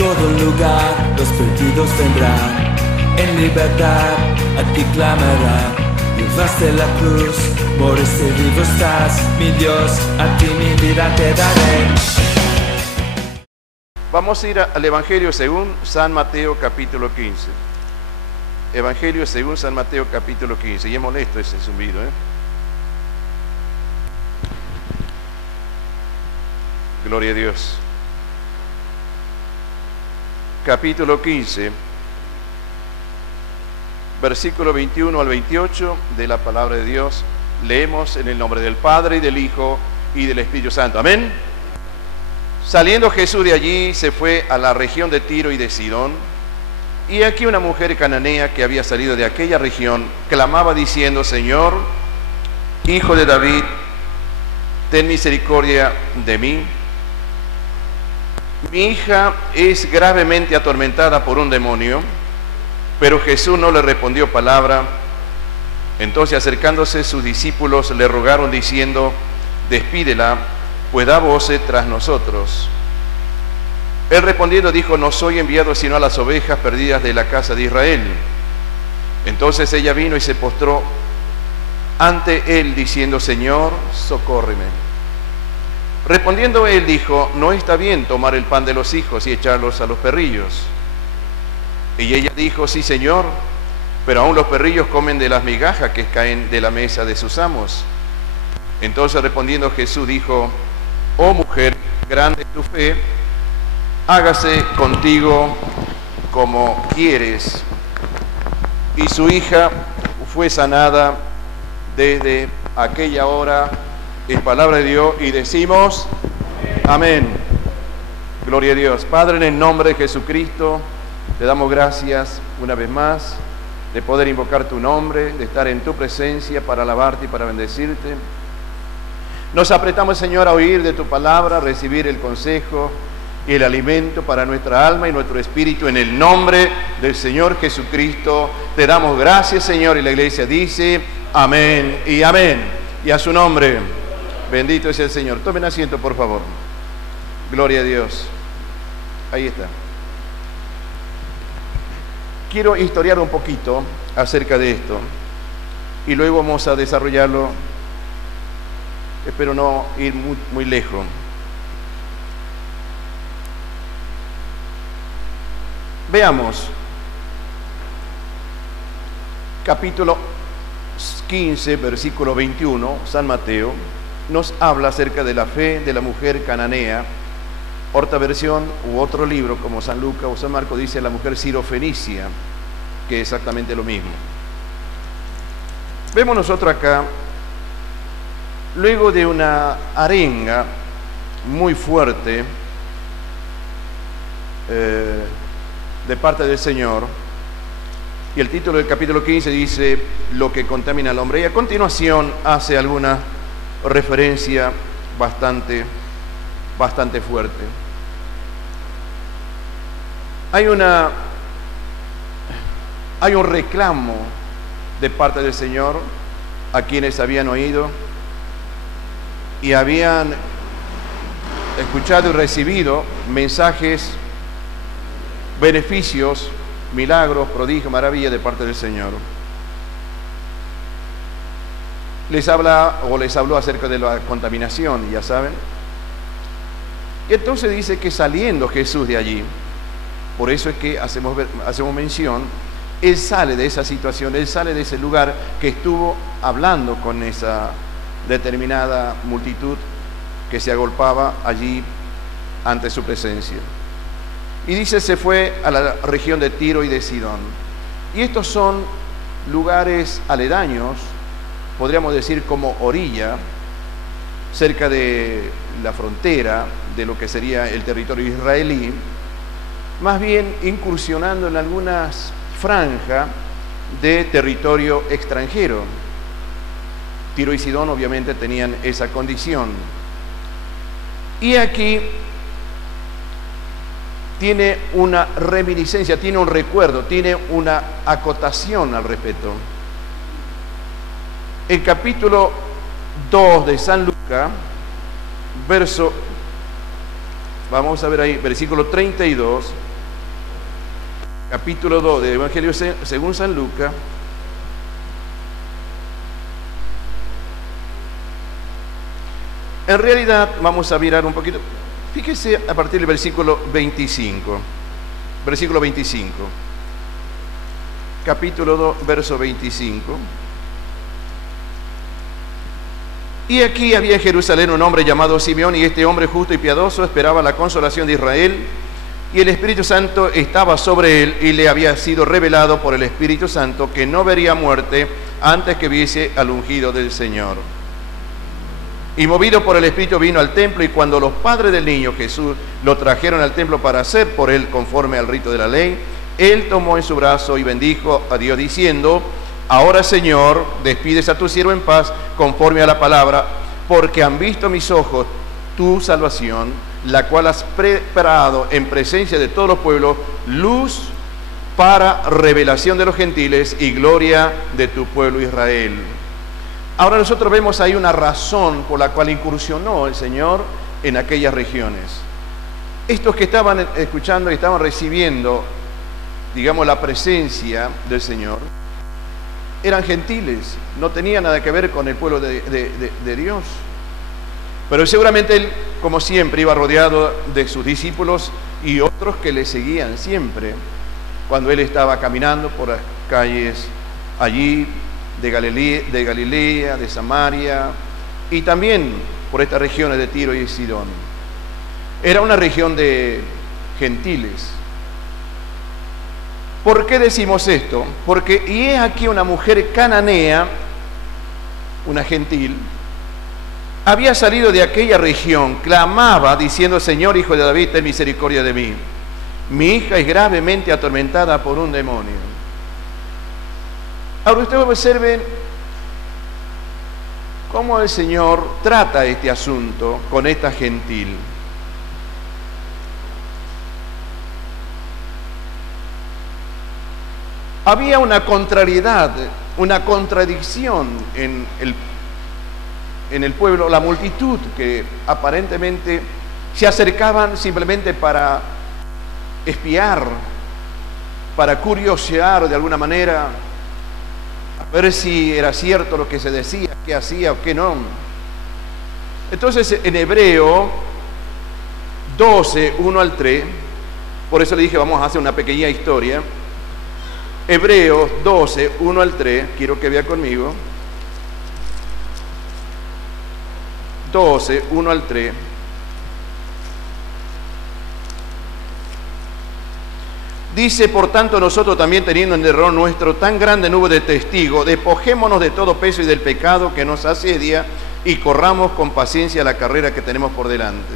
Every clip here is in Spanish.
todo lugar los perdidos vendrán, en libertad a ti clamarán. Llevaste la cruz, moriste, vivo estás, mi Dios, a ti mi vida te daré. Vamos a ir al Evangelio según San Mateo capítulo 15. Evangelio según San Mateo capítulo 15. Y es molesto ese zumbido, ¿eh? Gloria a Dios. Capítulo 15, versículo 21 al 28 de la palabra de Dios. Leemos en el nombre del Padre, y del Hijo, y del Espíritu Santo. Amén. Saliendo Jesús de allí, se fue a la región de Tiro y de Sidón. Y aquí una mujer cananea que había salido de aquella región, clamaba diciendo: Señor, Hijo de David, ten misericordia de mí. Mi hija es gravemente atormentada por un demonio. Pero Jesús no le respondió palabra. Entonces, acercándose, sus discípulos le rogaron diciendo: despídela, pues da voces tras nosotros. Él respondiendo dijo: no soy enviado sino a las ovejas perdidas de la casa de Israel. Entonces ella vino y se postró ante él diciendo: Señor, socórreme. Respondiendo él dijo: no está bien tomar el pan de los hijos y echarlos a los perrillos. Y ella dijo: sí, Señor, pero aún los perrillos comen de las migajas que caen de la mesa de sus amos. Entonces respondiendo Jesús dijo: oh mujer, grande es tu fe, hágase contigo como quieres. Y su hija fue sanada desde aquella hora. Es palabra de Dios y decimos amén. Gloria a Dios. Padre, en el nombre de Jesucristo, te damos gracias una vez más de poder invocar tu nombre, de estar en tu presencia para alabarte y para bendecirte. Nos apretamos, Señor, a oír de tu palabra, a recibir el consejo y el alimento para nuestra alma y nuestro espíritu. En el nombre del Señor Jesucristo te damos gracias, Señor. Y la iglesia dice amén y amén. Y a su nombre, bendito es el Señor. Tomen asiento, por favor. Gloria a Dios. Ahí está. Quiero historiar un poquito acerca de esto y luego vamos a desarrollarlo. Espero no ir muy lejos. Veamos. Capítulo 15, versículo 21, San Mateo, nos habla acerca de la fe de la mujer cananea. Otra versión u otro libro como San Lucas o San Marcos dice la mujer sirofenicia, que es exactamente lo mismo. Vemos nosotros acá, luego de una arenga muy fuerte de parte del Señor, y el título del capítulo 15 dice lo que contamina al hombre, y a continuación hace alguna referencia bastante fuerte. Hay un reclamo de parte del Señor a quienes habían oído y habían escuchado y recibido mensajes, beneficios, milagros, prodigios, maravillas de parte del Señor. Les habló acerca de la contaminación, ya saben. Y entonces dice que saliendo Jesús de allí, por eso es que hacemos mención, Él sale de esa situación, Él sale de ese lugar que estuvo hablando con esa determinada multitud que se agolpaba allí ante su presencia. Y dice, se fue a la región de Tiro y de Sidón. Y estos son lugares aledaños, podríamos decir como orilla, cerca de la frontera de lo que sería el territorio israelí, más bien incursionando en algunas franjas de territorio extranjero. Tiro y Sidón obviamente tenían esa condición. Y aquí tiene una reminiscencia, tiene un recuerdo, tiene una acotación al respecto. El capítulo 2 de San Lucas, vamos a ver ahí, versículo 32, capítulo 2 del Evangelio según San Lucas. En realidad, vamos a mirar un poquito, fíjese a partir del versículo 25. Versículo 25. Capítulo 2, verso 25. Y aquí había en Jerusalén un hombre llamado Simeón, y este hombre justo y piadoso esperaba la consolación de Israel, y el Espíritu Santo estaba sobre él, y le había sido revelado por el Espíritu Santo que no vería muerte antes que viese al ungido del Señor. Y movido por el Espíritu vino al templo, y cuando los padres del niño Jesús lo trajeron al templo para hacer por él conforme al rito de la ley, él tomó en su brazo y bendijo a Dios diciendo: ahora, Señor, despides a tu siervo en paz conforme a la palabra, porque han visto mis ojos tu salvación, la cual has preparado en presencia de todos los pueblos, luz para revelación de los gentiles y gloria de tu pueblo Israel. Ahora nosotros vemos ahí una razón por la cual incursionó el Señor en aquellas regiones. Estos que estaban escuchando y estaban recibiendo, digamos, la presencia del Señor, eran gentiles, no tenían nada que ver con el pueblo de Dios. Pero seguramente él, como siempre, iba rodeado de sus discípulos y otros que le seguían siempre, cuando él estaba caminando por las calles allí de Galilea, de Samaria, y también por estas regiones de Tiro y Sidón. Era una región de gentiles. ¿Por qué decimos esto? Porque, y es aquí una mujer cananea, una gentil, había salido de aquella región, clamaba diciendo: Señor, Hijo de David, ten misericordia de mí. Mi hija es gravemente atormentada por un demonio. Ahora ustedes observen cómo el Señor trata este asunto con esta gentil. Había una contrariedad, una contradicción en el pueblo, la multitud que aparentemente se acercaban simplemente para espiar, para curiosear de alguna manera, a ver si era cierto lo que se decía, qué hacía o qué no. Entonces en Hebreo 12, 1 al 3, por eso le dije vamos a hacer una pequeña historia. Hebreos 12, 1 al 3, quiero que vea conmigo. 12, 1 al 3. Dice: por tanto, nosotros también, teniendo en derredor nuestro tan grande nube de testigos, despojémonos de todo peso y del pecado que nos asedia, y corramos con paciencia la carrera que tenemos por delante.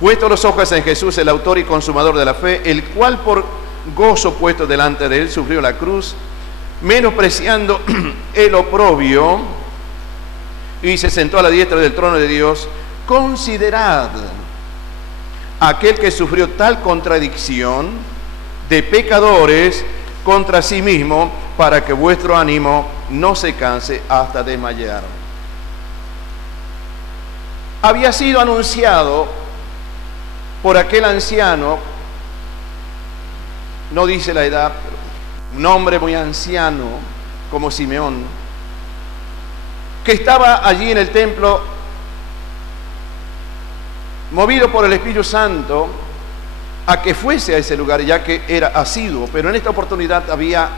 Puestos los ojos en Jesús, el autor y consumador de la fe, el cual por gozo puesto delante de él sufrió la cruz, menospreciando el oprobio, y se sentó a la diestra del trono de Dios. Considerad aquel que sufrió tal contradicción de pecadores contra sí mismo, para que vuestro ánimo no se canse hasta desmayar. Había sido anunciado por aquel anciano, no dice la edad, pero un hombre muy anciano como Simeón, que estaba allí en el templo, movido por el Espíritu Santo, a que fuese a ese lugar, ya que era asiduo, pero en esta oportunidad había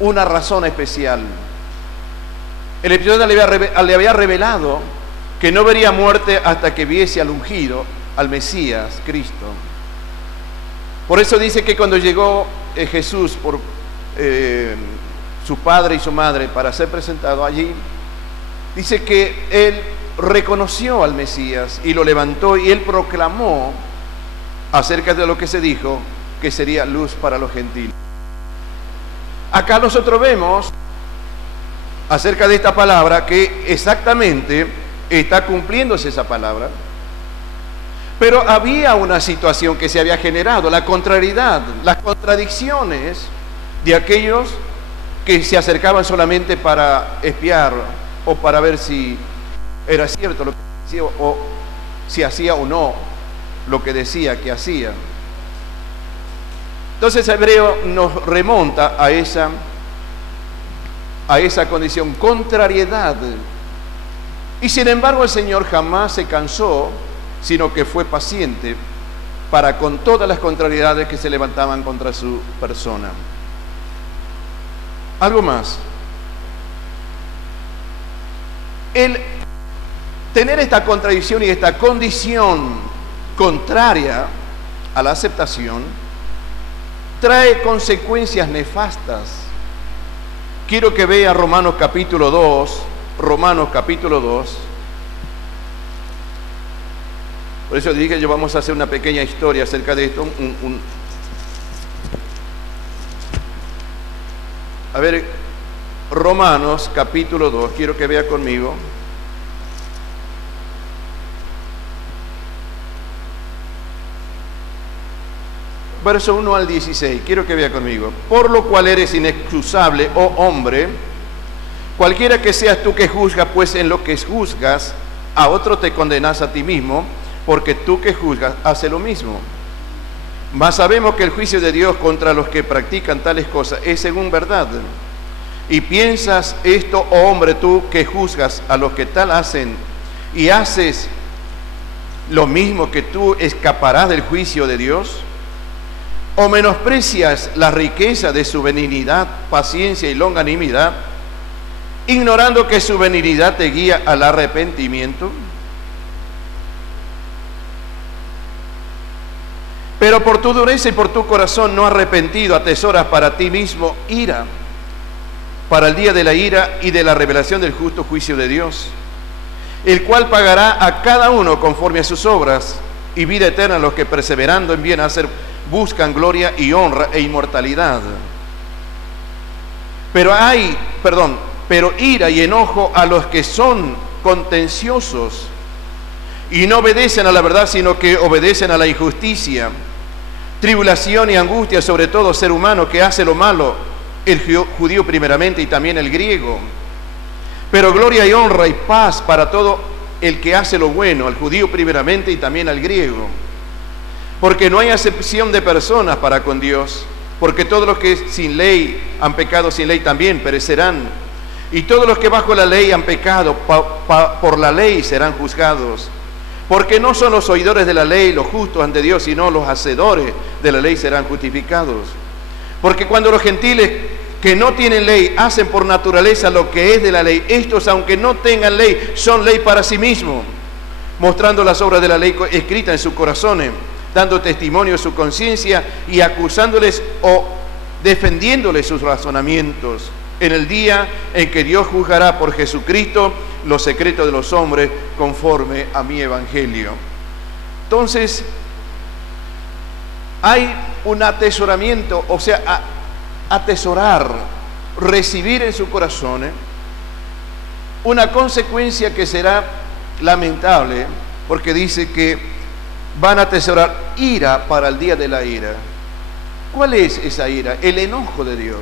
una razón especial. El Espíritu Santo le había revelado que no vería muerte hasta que viese al ungido, al Mesías, Cristo. Por eso dice que cuando llegó Jesús por su padre y su madre para ser presentado allí, dice que él reconoció al Mesías y lo levantó, y él proclamó acerca de lo que se dijo, que sería luz para los gentiles. Acá nosotros vemos acerca de esta palabra que exactamente está cumpliéndose esa palabra, pero había una situación que se había generado, la contrariedad, las contradicciones de aquellos que se acercaban solamente para espiar o para ver si era cierto lo que decía, o si hacía o no lo que decía que hacía. Entonces Hebreo nos remonta a esa condición, contrariedad. Y sin embargo el Señor jamás se cansó, sino que fue paciente para con todas las contrariedades que se levantaban contra su persona. Algo más. El tener esta contradicción y esta condición contraria a la aceptación trae consecuencias nefastas. Quiero que vea Romanos capítulo 2, Romanos capítulo 2. Por eso dije que vamos a hacer una pequeña historia acerca de esto. A ver, Romanos capítulo 2, quiero que vea conmigo. Verso 1 al 16, quiero que vea conmigo. Por lo cual eres inexcusable, oh hombre, cualquiera que seas tú que juzgas, pues en lo que juzgas, a otro te condenas a ti mismo, porque tú que juzgas, hace lo mismo. Mas sabemos que el juicio de Dios contra los que practican tales cosas es según verdad. Y piensas esto, oh hombre, tú que juzgas a los que tal hacen, y haces lo mismo, que tú escaparás del juicio de Dios. ¿O menosprecias la riqueza de su benignidad, paciencia y longanimidad, ignorando que su benignidad te guía al arrepentimiento? Pero por tu dureza y por tu corazón no arrepentido atesoras para ti mismo ira, para el día de la ira y de la revelación del justo juicio de Dios, el cual pagará a cada uno conforme a sus obras, y vida eterna a los que perseverando en bien hacer buscan gloria y honra e inmortalidad. Pero ira y enojo a los que son contenciosos y no obedecen a la verdad, sino que obedecen a la injusticia. Tribulación y angustia sobre todo ser humano que hace lo malo, el judío primeramente y también el griego. Pero gloria y honra y paz para todo el que hace lo bueno, al judío primeramente y también al griego. Porque no hay acepción de personas para con Dios, porque todos los que sin ley han pecado sin ley también perecerán, y todos los que bajo la ley han pecado por la ley serán juzgados. Porque no son los oidores de la ley los justos ante Dios, sino los hacedores de la ley serán justificados. Porque cuando los gentiles que no tienen ley hacen por naturaleza lo que es de la ley, estos, aunque no tengan ley, son ley para sí mismos, mostrando las obras de la ley escritas en sus corazones, dando testimonio de su conciencia y acusándoles o defendiéndoles sus razonamientos, en el día en que Dios juzgará por Jesucristo los secretos de los hombres conforme a mi evangelio. Entonces, hay un atesoramiento, o sea, atesorar, recibir en su corazón una consecuencia que será lamentable, porque dice que van a atesorar ira para el día de la ira. ¿Cuál es esa ira? El enojo de Dios.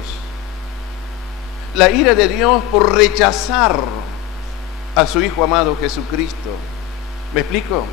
La ira de Dios por rechazar a su Hijo amado Jesucristo. ¿Me explico?